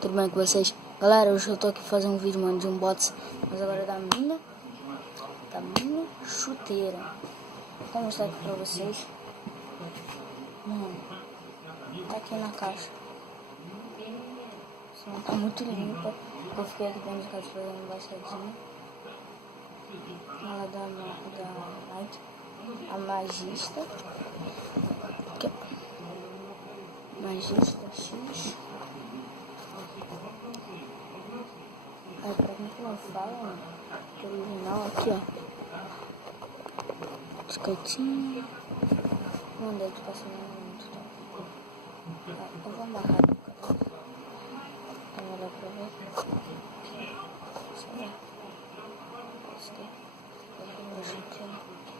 Tudo bem com vocês? Galera, hoje eu tô aqui fazendo um vídeo, mano, de um box, mas agora é da minha chuteira. Vou mostrar aqui pra vocês. Mano, tá aqui na caixa. Só não tá muito limpa. Eu fiquei aqui dentro de casa fazendo embaixadinha. Ela da Nike, a Magista. Aqui, ó. Magista X. Aí pra mim que não fala, mano, que original aqui, ó. Biscoitinho. Mano, deve estar sendo muito top. Eu vou amarrar no canal. Tá melhor pra ver. Sei lá.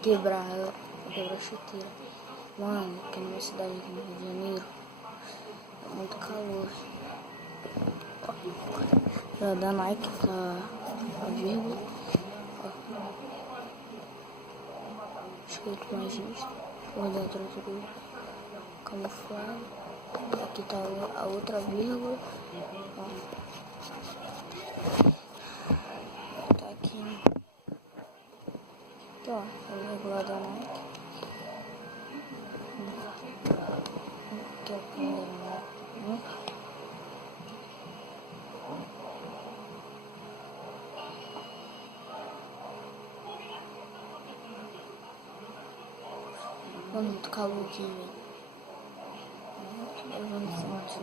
Quebrar ela. Quebrar a chuteira. Mano, aqui na minha cidade, aqui no Rio de Janeiro, é muito calor. Ó, da Nike, tá a vírgula. Escrito Magista. Por dentro tudo camuflado. Aqui tá a outra vírgula. Ó. Tá aqui. Aqui, ó, a vírgula da Nike. Aqui é o primeiro, né? Mano, muito calor aqui, velho. Eu vou me sentir.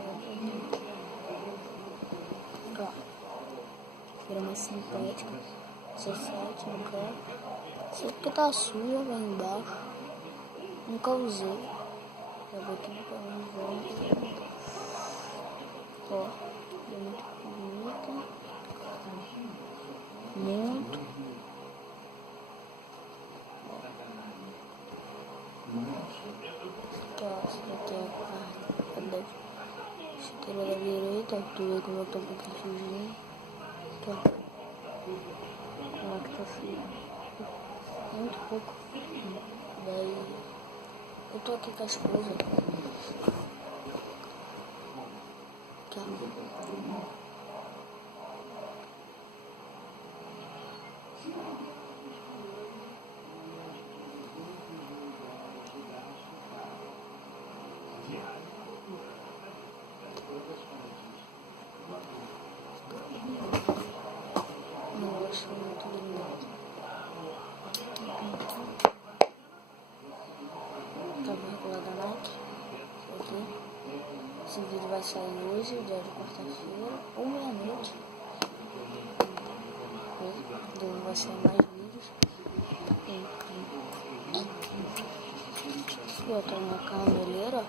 Ó. Grama sintética. 17, não quero. Sei porque tá suja lá embaixo. Nunca usei. Já vou aqui no canal. Ó. É muito bonita. Muito. Aqui, ó, essa daqui é a chuteira da direita, tu vê como eu tô um pouquinho sujinho. Aqui, ó. Como é que tá sujo? Muito pouco. Daí, eu tô aqui com a esposa. Aqui, ó. Eu acho muito lindo. Tá vírgula da Nike. Aqui. Esse vídeo vai sair hoje, dia de quarta-feira, ou meia-noite. Vai sair mais vídeos. Aqui, ó, tem uma caneleira.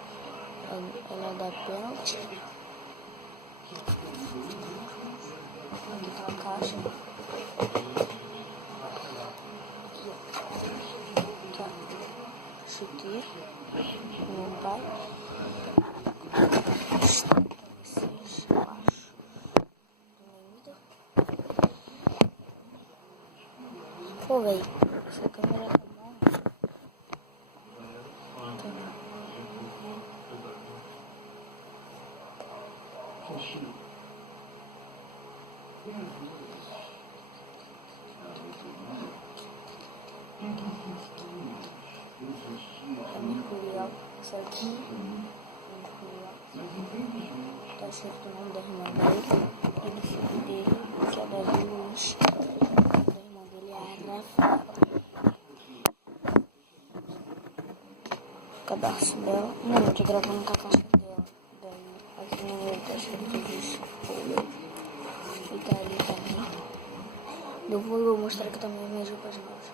Ela é da Penalty. Aqui tá a caixa. Aqui, ó. Tá. Chuteira. Meu pai. Vocês abaixo. Pô, velho. Essa câmera tá mal. É mercurial, isso aqui mercurial. Tá escrito o nome da irmã dele e do filho dele, que é o Davi Luiz. Da irmã dele é a Rafa. O cadastro dela. Não, eu tô gravando com a caixa dela. Daí aqui no meio tá escrito isso. E tá ali também. Eu vou mostrar aqui também minhas roupas novas.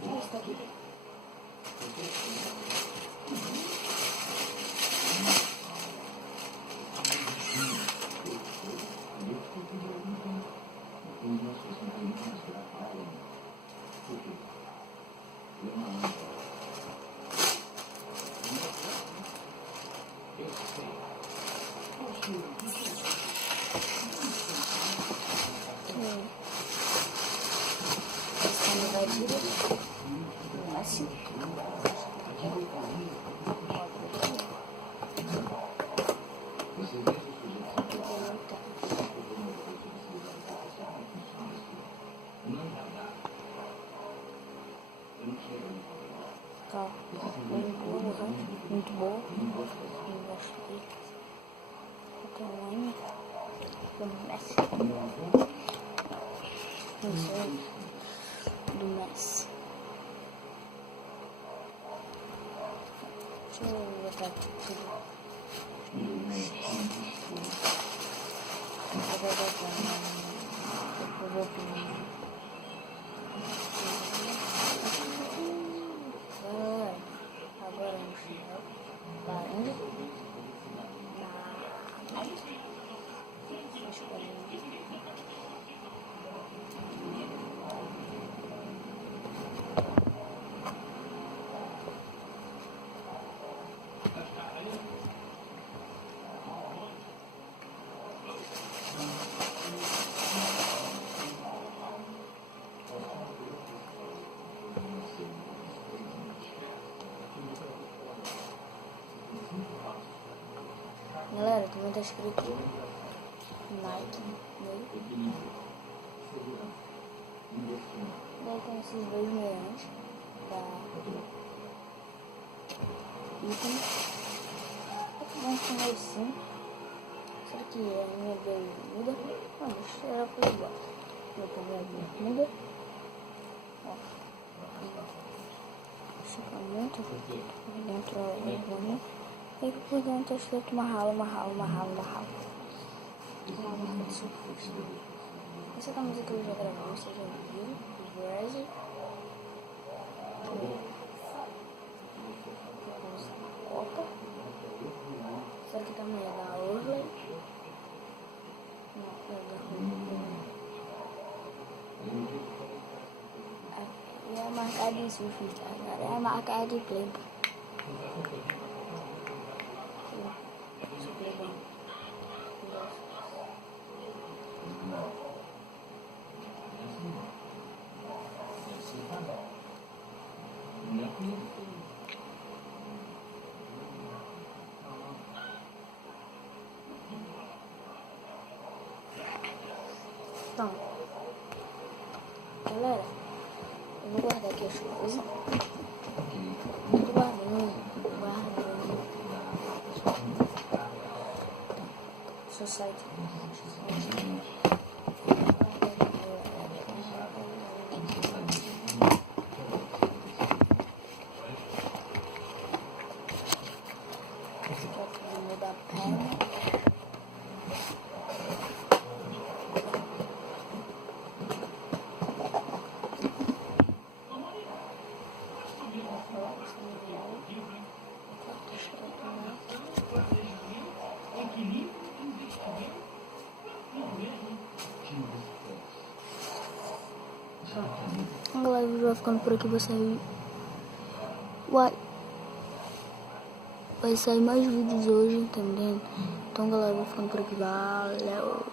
Deixa eu ver se tá aqui. Essa vai direto. Assim. do Messi. Não sei. Do Messi. Deixa eu botar aqui tudo. Agora no final, parando na galera, também tá escrito Nike, daí tem esses dois meiões da item. Vamos chamar assim. Será que a minha bermuda? Não, deixa eu por igual. Vou pôr minha bermuda. Ó. Fica muito dentro da bermuda. E por dentro está escrito Mahalo. Uma marca de surfista. Essa camisa que eu já gravei, vocês já viram? Do Brasil. Copa. Será que também é da Orley? Não, é da Orley. E a marca de surfista, agora é a marca de Playboy. Então, galera, eu vou guardar aqui as coisas. Tô guardando. Seu site. Da perna. Galera, o vídeo vai ficando por aqui, vai sair. Vai sair mais vídeos hoje, entendendo? Então, galera, vou ficando por aqui. Valeu!